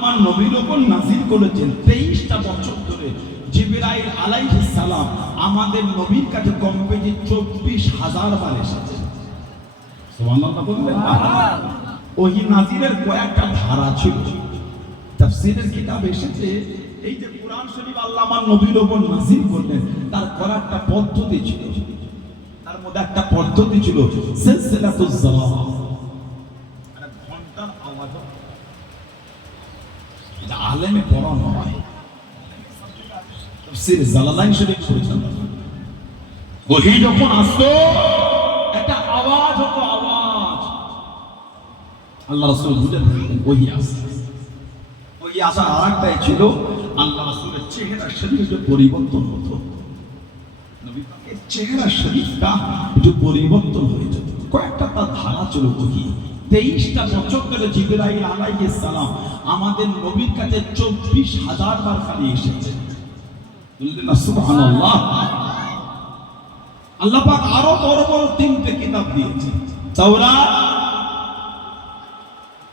আমার নবীর উপর নাযিল করেছেন 23টা বছর ধরে। জিবরাইল আলাইহিস সালাম আমাদের নবীর কাছে কমপক্ষে 24,000 বার এসেছে। সুবহানাল্লাহ বলবেন না? ওহী নাযিলের কয়েকটা ধারা ছিল। তাফসীরের কিতাব এসেছে এই যে কোরআন শরীফ আল্লাহ আমার নবীর উপর নাযিল করলেন, তার কয়েকটা পদ্ধতি ছিল। তার মধ্যে একটা পদ্ধতি ছিল সিলসিলাতুজ জাওয়াব, মানে ঘন্টার আওয়াজ। এটা আলেমে পড়ানো হয়। তাফসীর জালালাইন শরীফ পড়েছেন। ওহী যখন আসতো একটা আওয়াজ হতো, আওয়াজ। আল্লাহ রাসূল বুঝেন ওহী আসছে। ওহী আসার আরেকটাই ছিল আল্লাহ রাসূলের চেহারা শরীফে পরিবর্তন হতো। নবী পাকের চেহারা শরীফটা একটু পরিবর্তন হয়ে যেত। কয়েকটা তার ধারা ছিল ওহী। 23টা বছর ধরে জিবরাইল আলাইহিস সালাম আমাদের নবীর কাছে 24,000 বার খালি এসেছে। বললেন না সুবহানাল্লাহ। আল্লাহ পাক আরো বড় বড় 3টে কিতাব দিয়েছেন, তাওরাত,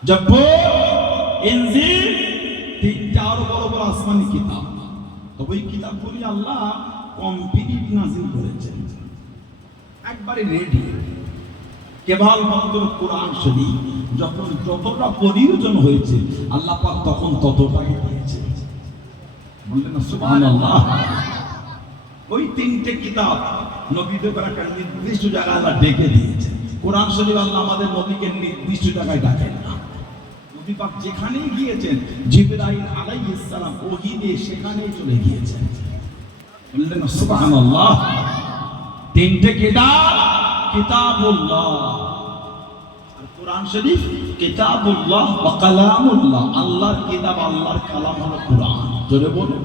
জাবুর, ইনজিল। 3টা আরো বড় বড় আসমানি কিতাব। তবে এই কিতাবগুলি আল্লাহ কমপ্লিট নাযিল করেছেন, একবারে রেডি। কেবলমাত্র কোরআন শরীফ যখন যতটা প্রয়োজন হয়েছে আল্লাহ পাক তখন ততটাই দিয়েছেন। বললেন না সুবহানাল্লাহ। ওই 3টে কিতাব নবীদের একটা নির্দিষ্ট জায়গায় আল্লাহ ডেকে দিয়েছে। কোরআন শরীফ আল্লাহ আমাদের নবীকে নির্দিষ্ট জায়গায় ডাকেন না। নবী পাক যেখানেই গিয়েছেন জিবরাইল আলাইহিস সালাম ওহী দিয়ে সেখানেই চলে গিয়েছেন। বললেন না সুবহানাল্লাহ। 3টে কিতাব, কিতাবুল্লাহ আর কোরআন শরীফ, কিতাবুল্লাহ ওয়া কালামুল্লাহ। আল্লাহর কিতাব, আল্লাহর কালাম হলো কোরআন। জোরে বলুন,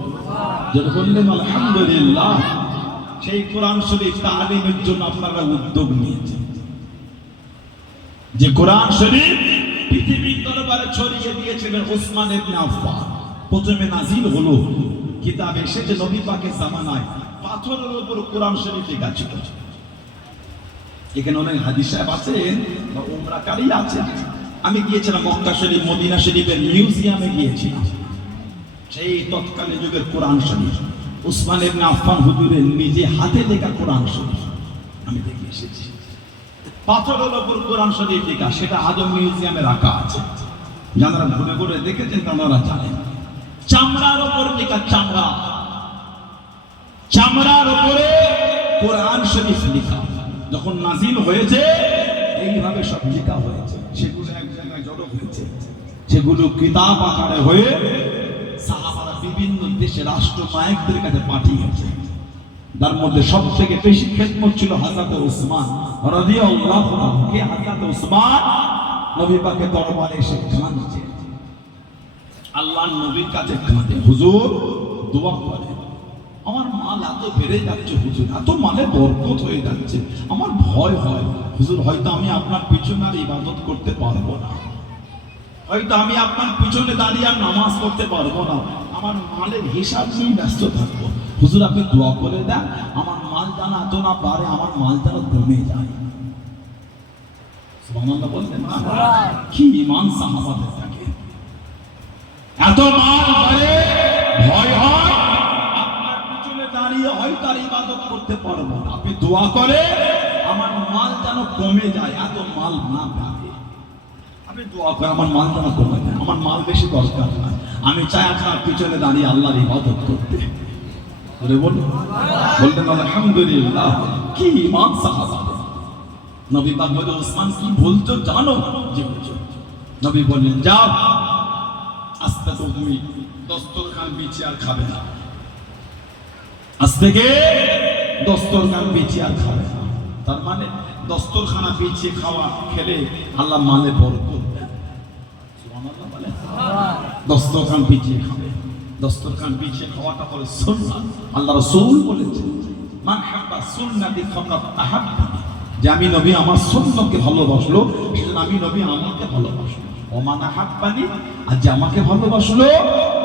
জোরে বললেন আলহামদুলিল্লাহ। সেই কোরআন শরীফ তালিমের জন্য আপনারা উদ্যোগ নিয়েছেন। যে কোরআন শরীফ পৃথিবীর দরবারে ছড়িয়ে দিয়েছিলেন ওসমান ইবনে আফফান। প্রথমে নাযিল হলো কিতাব এসেছে নবী পাকের জামানায়, পাথরের উপর কোরআন শরীফ লেখা ছিল। এখানে অনেক হাদিস সাহেব আছেন বা উমরাকারী আছেন। আমি গিয়েছিলাম মক্কা শরীফ, মদিনা শরীফের মিউজিয়ামে গিয়েছিলাম। সেই তৎকালীন যুগের কোরআন শরীফ, ওসমান ইবনে আফফান হুজুরের নিজে হাতে লেখা কোরআন শরীফ আমি দেখে এসেছি। পাথরের উপর কোরআন শরীফ লেখা, সেটা আজও মিউজিয়ামে রাখা আছে। যারা ঘুরে ঘুরে দেখেছেন তারা জানেন। চামড়ার উপর লেখা, চামড়া, চামড়ার উপরে কোরআন শরীফ লেখা। যখন নাযিল হয়েছে এইভাবে সব লেখা হয়েছে, সেগুলো এক জায়গায় জড়ো হয়েছে, সেগুলো কিতাব আকারে হয়ে সাহাবারা বিভিন্ন দেশে রাষ্ট্রনায়কদের কাছে পাঠিয়েছে। তার মধ্যে সবথেকে বেশি খেদমত ছিল হযরত ওসমান রাদিয়াল্লাহু আনহু। কে? হযরত ওসমান নবী পাকের দরবারে এসে কাঁদছে, আল্লাহর নবীর কাছে কাঁদে, হুজুর দোয়া করেন, আমার মাল এত বেড়ে যাচ্ছে হুজুর, এত মালে বরকত হয়ে যাচ্ছে, আমার ভয় হয় হুজুর, হয়তো আমি আপনার পিছনে আর ইবাদত করতে পারবো না, হয়তো আমি আপনার পিছনে দাঁড়িয়ে আর নামাজ পড়তে পারবো না, আমার মালের হিসাব নিয়ে ব্যস্ত থাকবো, হুজুর আপনি দোয়া করে দেন আমার মাল যেন এত না পারে, আমার মাল যেন কমে যায়। সুবহানাল্লাহ বলতেন না? কি ঈমান সাহাবাদের থাকে, এত মাল পারে ভয় হয় আপনার পিছনে দাঁড়িয়ে হয়তো আর ইবাদত করতে পারবো না, আপনি দোয়া করে আমার মাল যেন কমে যায়, এত মাল না পারে, আপনি দোয়া করে আমার মাল যেন কমে যায়, আমার মাল বেশি দরকার না, আমি চাই আপনার পিছনে দাঁড়িয়ে আল্লাহর ইবাদত করতে। বলতেন আলহামদুলিল্লাহ। কি ঈমান সাহাবাদের। নবী পাক বলেন ওসমান কি বলতো জানো? যে বুঝো। নবী বললেন যাও, আজ থেকে তুমি দস্তরখান বিছিয়ে আর খাবে না, আজ থেকে দস্তরখান বিছিয়ে আর খাবে না। তার মানে দস্তরখানা বিছিয়ে খাওয়া খেলে আল্লাহ মালে বরকত দেন। সুবহানাল্লাহ বলে দস্তরখান বিছিয়ে খাবে, দস্তরখান বিছিয়ে খাওয়াটা হলো সুন্নাত। আল্লাহ রাসূল বলেছেন মান হাব্বা সুন্নতি ফাকাদ আহাব্বানি, যে আমি নবী আমার সুন্নতকে ভালোবাসলো সেজন্য আমি নবী আমাকে ভালোবাসলো। ওয়া মান আহাব্বানি, আর যে আমাকে ভালোবাসলো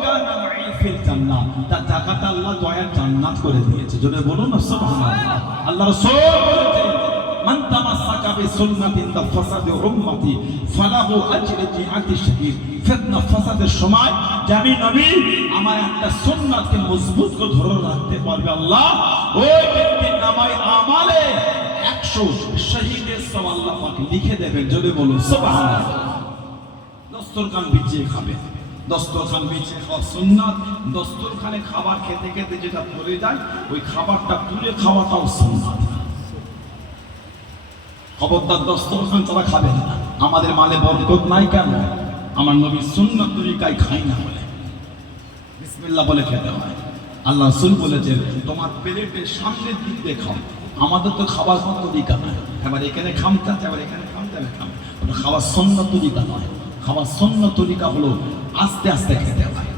কানা মাই ফিল জান্নাহ, তার জায়গাটা আল্লাহ দয়ার জান্নাত করে দিয়েছে। জোরে বলুন না সুবহানাল্লাহ। আল্লাহ রাসূল বলেছেন মান তামাসসাকা বিসুন্নাতিন ফাসাদু উম্মতি ফালাহু আজরু জিহাতি শাহীদ। ফিতনা ফাসাদের সময় যে আমি নবী আমার একটা সুন্নাতকে মজবুত করে ধরে রাখতে পারবে আল্লাহ, ওই ব্যক্তির নামায় আমালে 100 শহীদের সওয়াব আল্লাহ পাক লিখে দেবেন। যদি বলুন সুবহানাল্লাহ। দস্তরখান বিছিয়ে খাবে, দস্তরখান বিছিয়ে খাওয়া সুন্নাত। দস্তরখানে খাবার খেতে খেতে যেটা পড়ে যায় ওই খাবারটা তুলে খাওয়াটাও সুন্নাত। খবরদার দস্তরখান ছাড়া খাবেন না। আমাদের মালে বরকত নাই কেন? আমার নবী সুন্নাত তরিকায় খাই না বলে, বিসমিল্লাহ বলে খেতে হয়। আল্লাহ রাসূল বলেছেন তোমার প্লেটের সামনের দিক দিয়ে খাও। আমাদের তো খাবার কোনো তরিকা নয়, এবার এখানে খামতে আছে, এবার এখানে খামতে হবে, খাম। ওটা খাবার সুন্নাত তরিকা নয়। খাবার সুন্নাত তরিকা হলো আস্তে আস্তে খেতে হয়,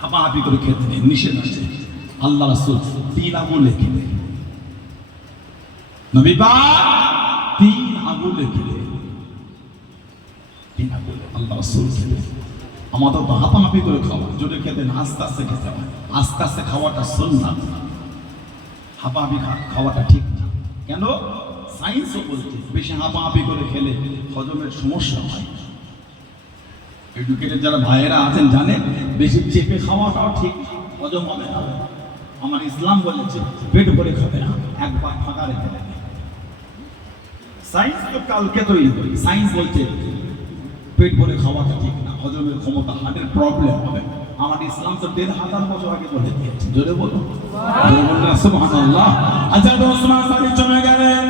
হাঁপাহাঁপি করে খেতে নেই, নিষেধ আছে। আল্লাহ রাসূল 3 আঙ্গুলে খেতে, নবী পাক 3 আঙ্গুলে খেতে, 3 আঙ্গুলে আল্লাহ রাসূল খেতে। আমাদের তো হাঁপাহাঁপি করে খাওয়া, জোরে খেতে না, আস্তে আস্তে খেতে হয়। আস্তে আস্তে খাওয়াটা সুন্নাত, হাঁপাহাঁপি খাওয়াটা ঠিক না। কেন? সায়েন্সও বলছে বেশি হাঁপাহাঁপি করে খেলে হজমের সমস্যা হয়। এডুকেটেড যারা ভাইয়েরা আছেন জানেন বেশি চেপে খাওয়াটাও ঠিক হজম হবে না। আমার ইসলাম বলেছে পেট ভরে খাবে না, একবার ফাঁকা রেখে দেবে। সায়েন্স তো কালকে তৈরি করি, সায়েন্স বলছে পেট ভরে খাওয়াটা ঠিক না, হজমের ক্ষমতা, হার্টের প্রবলেম হবে। আমার ইসলাম তো 1500 বছর আগে বলে দিয়েছে। জোরে বলুন সুবহানাল্লাহ। হযরত ওসমান বাড়ি চলে গেলেন।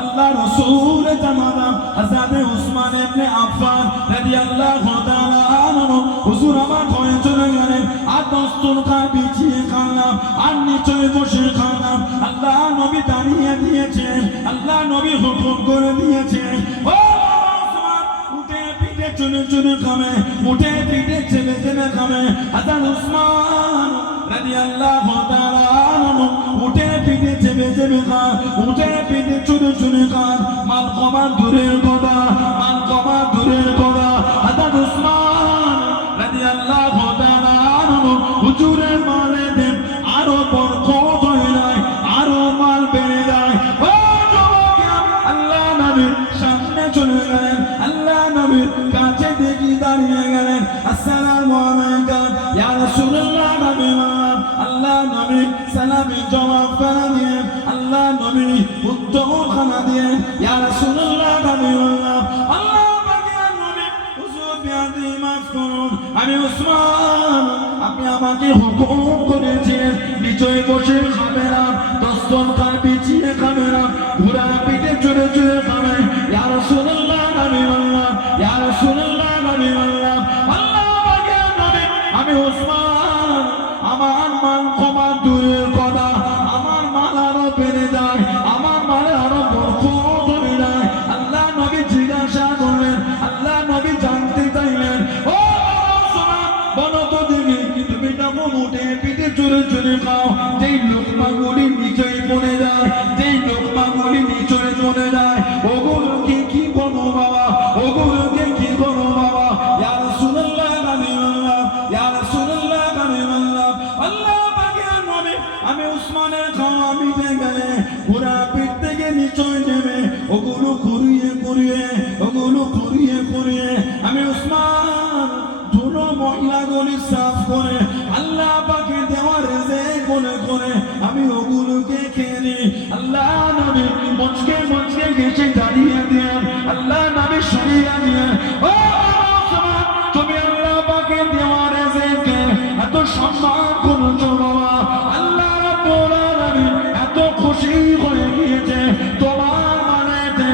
আল্লাহ রাসূল জামানা হযরত ওসমান ইবনে আফফান রাদিয়াল্লাহু তাআলা আনহু হুজুর আমার হয়ে চলে গেলেন। আর দস্তরখান বিছিয়ে খাওয়ালাম, আর নিচে বসে খাওয়ালাম। আল্লাহ নবী দাঁড়িয়ে দিয়েছেন, আল্লাহ নবী হুকুম করে দিয়েছেন ও ওসমান উঠে পিঠে চলে চলে খাবে, উঠে পিঠে চেপে চেপে খাবে। হযরত ওসমান রাদিয়াল্লাহু তাআলা আনহু উঠে পিঠে চেপে চেপে খান, উঠে পিঠে চলে চলে খান। মাল কমা দূরের কথা, মাল কমা দূরের কথা। হযরত ওসমান রাদিয়াল্লাহু তাআলা আনহু হুজুরের মালে দেন আরো বরকত হয়ে যায়, আরো মাল বেড়ে যায়। ও যুবকেরা, আল্লাহ নবীর সামনে চলে গেলেন, আল্লাহ নবীর কাছে দেখি দাঁড়িয়ে গেলেন। আসসালামু আলাইকা ইয়া রাসূলুল্লাহ। নবী আল্লাহ নবী সালামি জবাব করে দিয়ে, আল্লাহ নবী উত্তম খানা দিয়ে ইয়া রাসূলুল্লাহ। নবী আল্লাহ পাকের নবী হুজুর বিয়াদি মাফ করুন, আমি ওসমান, আপনি আমাকে হুকুম করেছেন নিচে বসে খাবে না, দস্তরখান বিছিয়ে খাবে না, ঘোড়া পিঠে চড়ে চড়ে খাবে। ইয়া রাসূলুল্লাহ। নবী আল্লাহ ইয়া রাসূলুল্লাহ। নবী আল্লাহ পাকের নবী আমি ওসমান, আমার মান ক্ষমা দূরের কথা, আমার মাল আরো বেড়ে যায়, আমার মালে আরো বরকত হয়ে যায়। আল্লাহ নবী জিজ্ঞাসা করলেন, আল্লাহ নবী জানতে চাইলেন ও ওসমান বলো তো দেখি তুমি যখন উঠে পিঠে চড়ে চড়ে খাও, যেই লোকমাগুলি নিচেই পড়ে যায়, যেই লোকমাগুলি নিচে চলে যায়, ওগুলোকে কি করো বাবা, ওগুলোকে কি করো বাবা? ইয়া রাসূলুল্লাহ। নবী আল্লাহ ইয়া রাসূলুল্লাহ। নবী আল্লাহ আল্লাহ পাকের নবী আমি ওসমানের খাওয়া মিটে গেলে পুরা পিঠ থেকে নিচে নেমে ওগুলো ঘুরিয়ে ঘুরিয়ে, ওগুলো ঘুরিয়ে ঘুরিয়ে আমি ওসমান ধুলো মহিলাগুলি সাফ করে আল্লাহ পাকে দেওয়া রেজেক মনে করে আমি ওগুলোকে খেয়ে নিই। আল্লাহ নবী মুচকে মুচকে গেছে দাঁড়িয়ে দিয়ে, আল্লাহ নবী সরিয়ে দিয়ে ও ওসমান তুমি আল্লাহ পাকে দেওয়া রেজেককে এত সম্মান করছো বাবা। আল্লাহ রাব্বুল আলামিন এত খুশি হয়ে গিয়েছে তোমার মানেতে,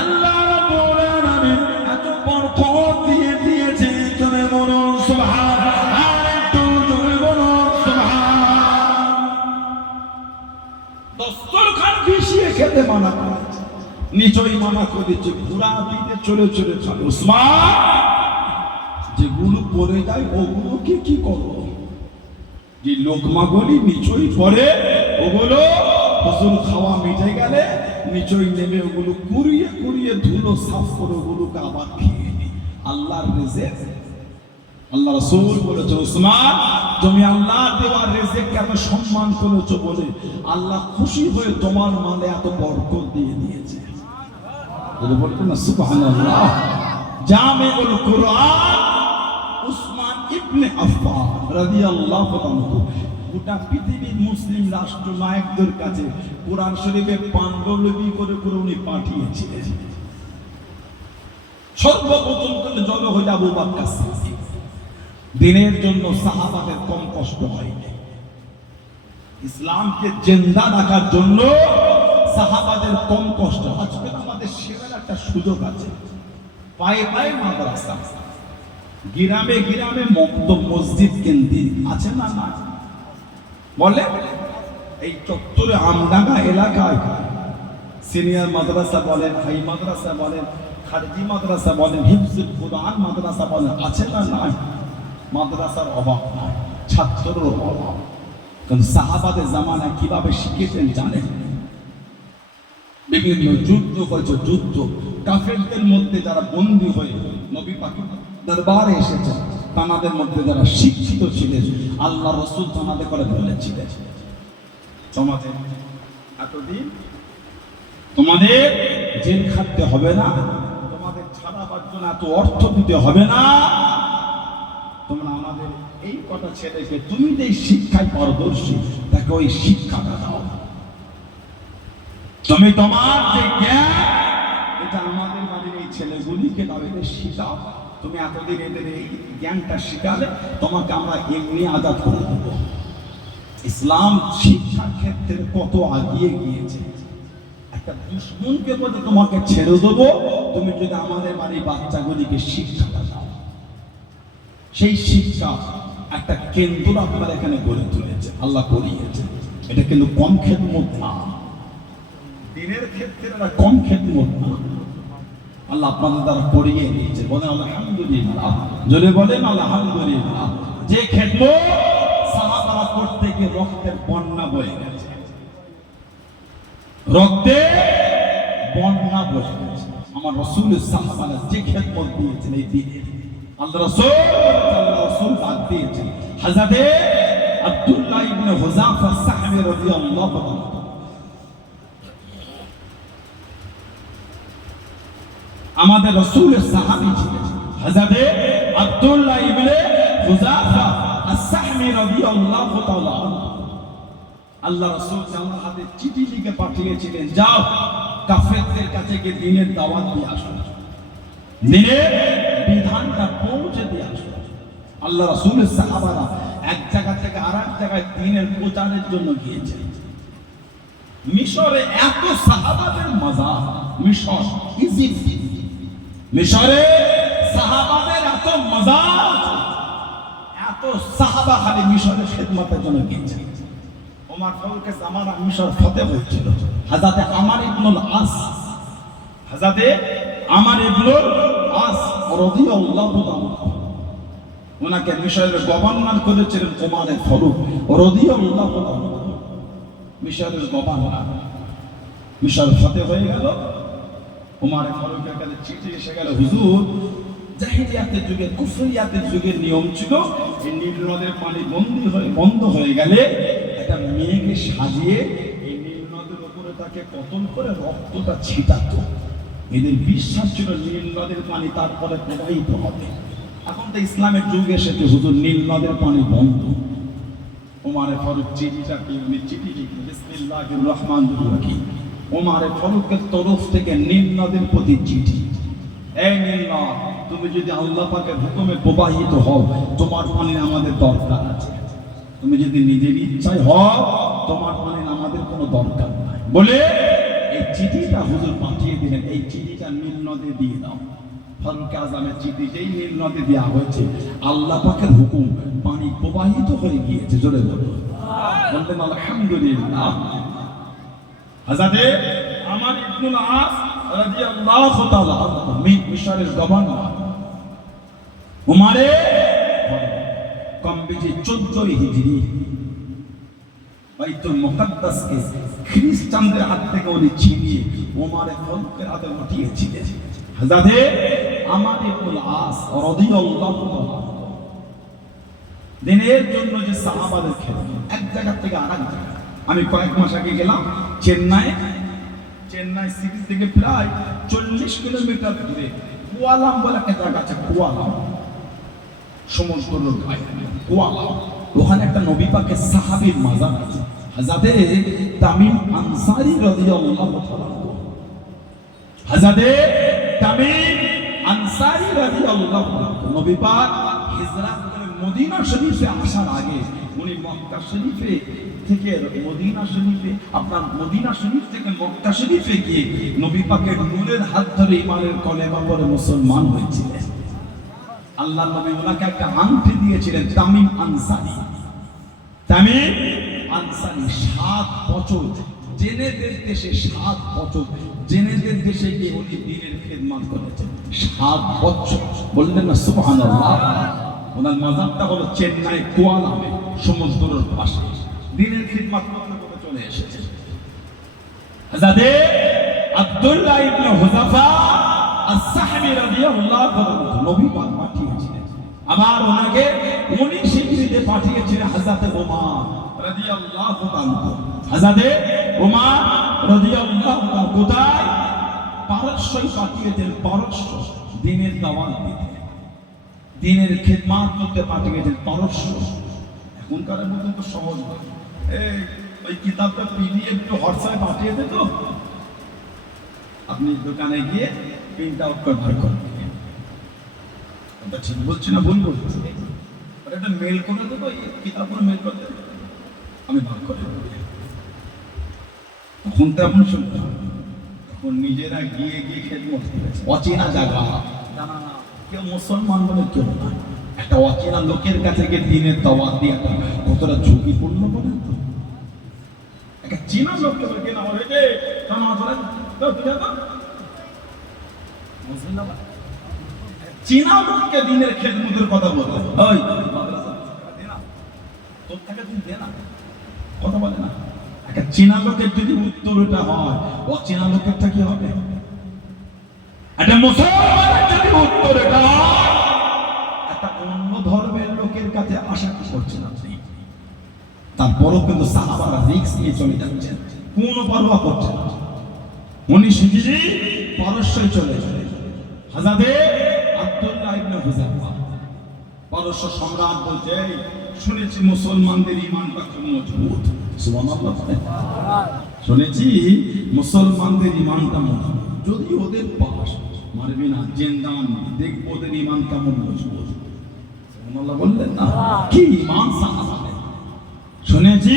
আল্লাহ রাব্বুল আলামিন এত বরকত দিয়ে দিয়েছে। তুমি বলো সুবহান, আর একটু জোরে বলো সুবহান। দস্তরখান বিছিয়ে খেতে মানা করেছে, নিচই মানা করে দিচ্ছে, ঘোড়া পিঠে চলে চলে খাবে। ওসমান যেগুলো পড়ে যায় ওগুলোকে কি করো? যে লোকমাগুলি নিচই পড়ে ওগুলো হুজুর খাওয়া মিটে গেলে নিচই নেমে ওগুলো কুড়িয়ে কুড়িয়ে ধুলো সাফ করে ওগুলোকে আবার খেয়ে নি। আল্লাহর রিজিক আল্লাহ রাসূল বলেছে, উসমান তুমি আল্লাহ দেওয়া রিজিককে এত সম্মান করেছো বলে আল্লাহ খুশি হয়ে তোমার মালে এত বরকত দিয়ে দিয়েছে। বলবেন না সুবহানাল্লাহ। জামিউল কুরআন উসমান ইবনে আফফান রাদিয়াল্লাহু আনহু গোটা পৃথিবীর মুসলিম রাষ্ট্র নায়কদের কাছে কোরআন শরীফে পাণ্ডুলিপি করে করে উনি পাঠিয়েছিলেন। সর্বপ্রথম করে জড়ো হয়ে আবু বকর সিদ্দিক। দিনের জন্য সাহাবাদের কম কষ্ট হয়নি। ইসলামকে জিন্দা রাখার জন্য সাহাবাদের কম কষ্ট। আজকে আমাদের সেবার একটা সুযোগ আছে, পায়ে পায়ে মাদ্রাসা, গ্রামে গ্রামে মক্তব মসজিদ কেন্দ্রিক আছে না? না বলে এই চত্বরে আমডাঙ্গা এলাকায় সিনিয়র মাদ্রাসা বলেন, হাই মাদ্রাসা বলেন, খারজি মাদ্রাসা বলেন, হিফজুল কুরআন মাদ্রাসা বলেন, আছে না? নাই। মাদ্রাসার অভাব নাই, ছাত্রের অভাব। কারণ সাহাবাদের জামানায় কিভাবে শিখেছেন জানেন? বিভিন্ন যুদ্ধ হয়েছে, যুদ্ধ কাফেরদের মধ্যে যারা বন্দী হয়ে নবী পাকের দরবারে এসেছেন, তাদের মধ্যে যারা শিক্ষিত ছিলেন আল্লাহ রাসূল তাদের করে বলেছিলেন, তোমাদের এতদিন তোমাদের জেল খাটতে হবে না, তোমাদের ছাড়াবার জন্য এত অর্থ দিতে হবে না, তোমরা আমাদের এই কটা ছেলেকে তুমি যে শিক্ষায় পারদর্শী তাকে ওই শিক্ষাটা দাও। তুমি তোমার যে জ্ঞান এটা আমাদের বাড়ির এই ছেলেগুলিকে তাদেরকে শিখাও। তুমি এতদিন এদের এই জ্ঞানটা শিখালে তোমাকে আমরা এমনি আজাদ করে দেবো। ইসলাম শিক্ষার ক্ষেত্রে কত আগিয়ে গিয়েছে। একটা দুশ্মনকে বলে তোমাকে ছেড়ে দেবো, তুমি যদি আমাদের বাড়ির বাচ্চাগুলিকে শিক্ষাটা দাও। সেই শিক্ষা একটা কেন্দ্র আপনার এখানে গড়ে তুলেছে, আল্লাহ করিয়েছে। এটা কিন্তু কম খেদমত না, দিনের ক্ষেত্রে এটা কম খেদমত না। আল্লাহ আপনাদের দ্বারা করিয়ে দিয়েছে। বলেন আলহামদুলিল্লাহ, জোরে বলেন আলহামদুলিল্লাহ। যে খেদমত সাহাবারা করতে গিয়ে রক্তের বন্যা বয়ে গেছে, রক্তে বন্যা বয়ে গেছে। আমার রাসূলের সাহাবারা যে খেদমত দিয়েছেন এই দিনে, আল্লাহ রাসূল ডাক দিয়েছেন। হযরতে আব্দুল্লাহ ইবনে হুযাফা সাহাবী রাদিয়াল্লাহু আনহু আমাদের রাসূলের সাহাবী ছিলেন। হযরতে আব্দুল্লাহ ইবনে হুযাফা আস-সাহমি রাদিয়াল্লাহু তাআলা আল্লাহ রাসূল তাআলার হাতে চিঠি লিখে পাঠিয়েছিলেন, যাও কাফেরদের কাছে গিয়ে দ্বীনের দাওয়াত দিয়ে আসো, দ্বীনের বিধানটা পৌঁছে দিয়ে আসো। আল্লাহ রাসূলের সাহাবারা এক জায়গা থেকে আরেক জায়গায় দ্বীনের প্রচারের জন্য গিয়েছেন। মিশরে এত সাহাবাদের মাজার, মিশর, ইজিপ্ট, মিশরে সাহাবাদের এত মাজার, এত সাহাবা খালি মিশরের খেদমতের জন্য গিয়েছেন। ওমর ফারুক জামানা মিশর ফতেহ হয়েছিল। হযরতে আমর ইবনুল আস, হযরতে আমর ইবনুল আস রাদিয়াল্লাহু তাআলা ওনাকে মিশরের গভর্নর করেছিলেন ওমর ফারুক রাদিয়াল্লাহু তাআলা। মিশরের গভর্নর, মিশর ফতেহ হয়ে গেল। ওমর ফারুকের কাছে চিঠি এসে গেল, হুজুর জাহিলিয়াতের যুগে, কুফরিয়াতের যুগের নিয়ম ছিল এই নীল নদের পানি বন্ধ হয়ে গেলে একটা মেয়েকে সাজিয়ে এই নীল নদের উপরে তাকে কতল করে রক্তটা ছিটাতো। এদের বিশ্বাস ছিল নীল নদের পানি তারপরে প্রবাহিত হবে। এখন তো ইসলামের যুগ এসেছে, হুজুর নীল নদের পানি বন্ধ। ওমর ফারুক চিঠিটা পেয়ে উনি চিঠি লিখলেন, বিসমিল্লাহির রহমানির রহিম। ওমর ফারুকের তরফ থেকে নীল নদের প্রতি চিঠি, এই নীল নদ, তুমি যদি আল্লাহ পাকের হুকুমে প্রবাহিত হও, তোমার পানি আমাদের দরকার আছে। তুমি যদি নিজের ইচ্ছায় হও, তোমার পানি আমাদের কোনো দরকার নাই বলে এই চিঠিটা হুজুর পাঠিয়ে দিলেন। এই চিঠিটা নীল নদে দিয়ে দাও। ফারুক আজমের চিঠি যেই নীল নদে দেওয়া হয়েছে, আল্লাহ পাকের হুকুম, পানি প্রবাহিত হয়ে গিয়েছে। জোরে বলো বলতেন আলহামদুলিল্লাহ। হযরতে আমর ইবনুল আস রাদিয়াল্লাহু তাআলা মিশরের গভর্নর উমারে কম বেশি 14 হিজরি বাইতুল মুকাদ্দাসকে খ্রিস্টানদের হাত থেকে উনি ছিনিয়ে ওমর ফারুকের হাতে উঠিয়েছিলেন। হযরতে আমর ইবনুল আস রাদিয়াল্লাহু তাআলা দিনের জন্য যে সাহাবাদের খেদমত, এক জায়গা থেকে আরেক জায়গা। আমি কয়েক মাস আগে গেলাম চেন্নাই সিটি থেকে প্রায় 40 কিলোমিটার দূরে কুয়ালাম বলে একটা জায়গা আছে, কুয়ালাম সমুদ্রের গায়ে কুয়ালাম। ওখানে একটা নবী পাকের সাহাবীর মাজার আছে, হযরতে তামিম আনসারী রাদিয়াল্লাহু তাআলা। হযরতে তামিম আনসারী রাদিয়াল্লাহু তাআলা নবী পাক হিজরত করে মদিনা শরীফে আসার আগে উনি মক্কা শরীফে থেকে মদিনা শরীফে মদিনা শরীফ থেকে মক্কা শরীফে গিয়ে নবী পাকের নূরের হাত ধরে ঈমানের কলেমা পড়ে মুসলমান হয়েছিলেন। আল্লাহ নবী ওনাকে একটা আংটি দিয়েছিলেন, তামিম আনসারী। 7 বছর জেনেদের দেশে 7 বছর জেনেদের দেশে গিয়ে উনি দ্বীনের খেদমত করেছেন। 7 বছর, বললেন না সুবহানাল্লাহ। ওনার মাজারটা হলো চেন্নাই কুয়ালামে সমুদ্রের পাশে, দ্বীনের খেদমত করতে চলে এসেছে। হযরতে আব্দুল্লাহ ইবনে হুযাফা আস-সাহমি রাদিয়াল্লাহু তাআলা নবী পাক পাঠিয়েছিলেন। আবার ওনাকে উনি স্বীকৃতি পাঠিয়েছিলেন হযরতে ওমর রাদিয়াল্লাহু তাআলা। হযরতে ওমর রাদিয়াল্লাহু তাআলা কোথায়? পারস্যই পাঠিয়েছেন, পারস্য দ্বীনের দাওয়াত দিতে, দ্বীনের খেদমত করতে পাঠিয়েছেন পারস্য। এখনকার মতো তো সহজ নয়। ওই কিতাবটা পিডিএফ তো হোয়াটসঅ্যাপে পাঠিয়ে দিত, আপনি দোকানে গিয়ে প্রিন্ট আউট করে বার করবেন। ওটা ঠিক বলছি না ভুল বলছি? একটা মেল করে দেবো, এই কিতাবগুলো মেল করে দেবো, আমি বার করে দেবো। তখন তো আপনি শুনতে হবে, তখন নিজেরা গিয়ে গিয়ে খেদমত করেছে। অচেনা জায়গা, জানা না কেউ মুসলমান বলে কেউ না, একটা অচেনা লোকের কাছে গিয়ে দিনের দাওয়াত দিয়ে কতটা ঝুঁকিপূর্ণ বলেন তো? একটা চীনা লোককে বলে কেন আমার এই যে নামাজ পড়েন তো মুসলিম চীনা লোককে দিনের খেদমতের কথা বলে, ওই মাদ্রাসা দে না, তোর টাকা দিন দে না, কথা বলে না। একটা চীনা লোকের যদি উত্তরটা হয়, অচেনা লোকেরটা কি হবে? একটা মুসলমানের যদি উত্তরটা হয়, একটা অন্য ধর্মের লোকের কাছে আশা করছেন আপনি, তারপরও কিন্তু সাহাবারা রিস্ক নিয়ে চলে যাচ্ছেন, কোনো পরোয়া করছেন না। উনি শিগগিরই পারস্যে চলে যাবেন। হযরতে আব্দুল্লাহ ইবনে হুযাফা পারস্য সম্রাট বলছে, শুনেছি মুসলমানদের ঈমানটা খুব মজবুত। সুবহানাল্লাহ। শুনেছি মুসলমানদের ঈমানটা মজবুত, যদি ওদের পাশ মারবি না, জিন্দান দেখবো ওদের ঈমান কেমন মজবুত। সুবহানাল্লাহ বললেন না? কি ঈমান সাহাবাদের, শুনেছি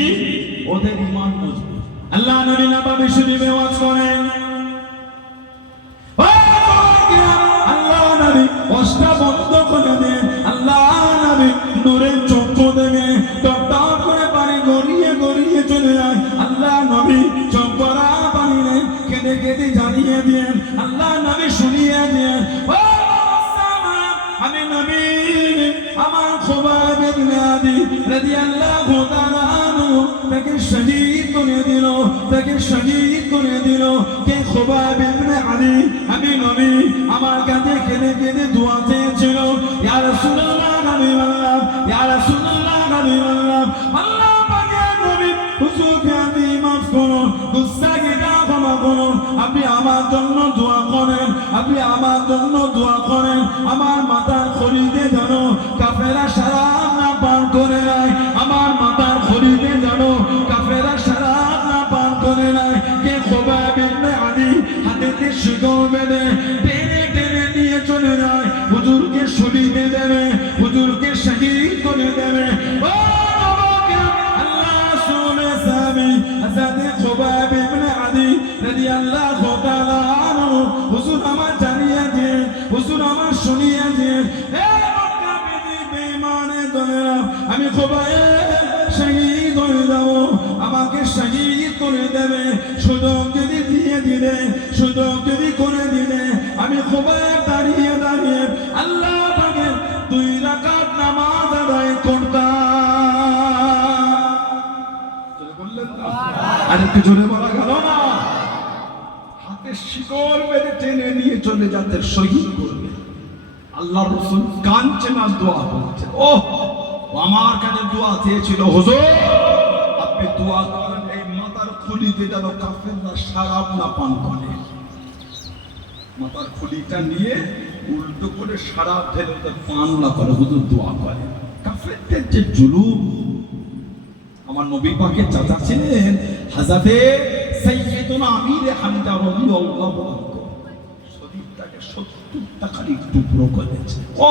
ওদের ঈমান মজবুত। আল্লাহ নবী নববী শরীফে ওয়াজ করেন, আল্লাহ নবী ওয়াজটা বন্ধ করে দেন, আল্লাহ নবী নূরের চক্ষু থেকে টপটপ করে পানি গড়িয়ে গড়িয়ে চলে যায়। আল্লাহ নবী চোখ ভরা পানি নেই, কেঁদে কেঁদে জানিয়ে দেন, আল্লাহ নবী শুনিয়ে দেন, আমি নবী আমার খুবাইব ইবনে আদি রাদিয়াল্লাহু তাআলা তাকে শহীদ করে দিল, তাকে শহীদ করে দিল। কে? খুবাইব ইবনে আদি। আমি নবী আমার কাছে কেঁদে কেঁদে দোয়া চেয়েছিল, ইয়া রাসূলুল্লাহ হাবিবাল্লাহ, ইয়া রাসূলুল্লাহ হাবিবাল্লাহ, আল্লাহ পাকের নবী হুজুরকে আপনি মাফ করুন, গুনাহগারকে ক্ষমা করুন। আপনি আমার জন্য দোয়া করেন, আপনি আমার জন্য দোয়া করেন। আমার মাথার খড়িতে যেন কাফেরা শরাব না পান করে নাই, আমার মাথার খড়িতে যেন কাফেরা শরাব না পান করে নাই। কে? খুবাইব ইবনে আদি হাতেতে শিকল বেঁধে টেনে টেনে নিয়ে চলে যায়, হুজুরকে শহীদে দেবে, হুজুরকে শহীদ করে দেবে। ও যুবকেরা, আল্লাহ রাসূলের সাহাবী হযরত খুবাইব ইবনে আদি রাদিয়াল্লাহু তাআলা আনহু হুজুর আমার জানিয়ে দিয়ে, হুজুর আমার শুনিয়ে দিয়ে, আমি খুবাইব শহীদ হয়ে যাব, আমাকে শহীদ করে দেবে। সুযোগ যদি দিয়ে দিলে, সুযোগ যদি করে দিলে, আমি খুবাইব দাঁড়িয়ে দাঁড়িয়ে আল্লাহ পাকের 2 রাকাত নামাজ আদায় করতাম। আর একটু জোরে বলা গেল না? হাতে শিকল বেঁধে টেনে নিয়ে চলে যাদের শহীদ করবে। আল্লাহ রাসূল কাঁদছেন আর দোয়া করছেন, ও ও আমার কাছে দোয়া চেয়েছিল, হুজুর আপনি দোয়া করেন এই মাথার খুলিতে যেন কাফেররা শারাব না পান করে। মাথার খুলিটা নিয়ে উল্টো করে শারাব ঢেলে ওদের পান না করে, হুজুর দোয়া করে। কাফেরদের যে জুলুম! আমার নবী পাকের চাচা ছিলেন হযরতে সাইয়্যিদুনা আমির হামজা রাদিয়াল্লাহু আনহু, শরীরটাকে 70টা খালি টুকরো করেছে। ও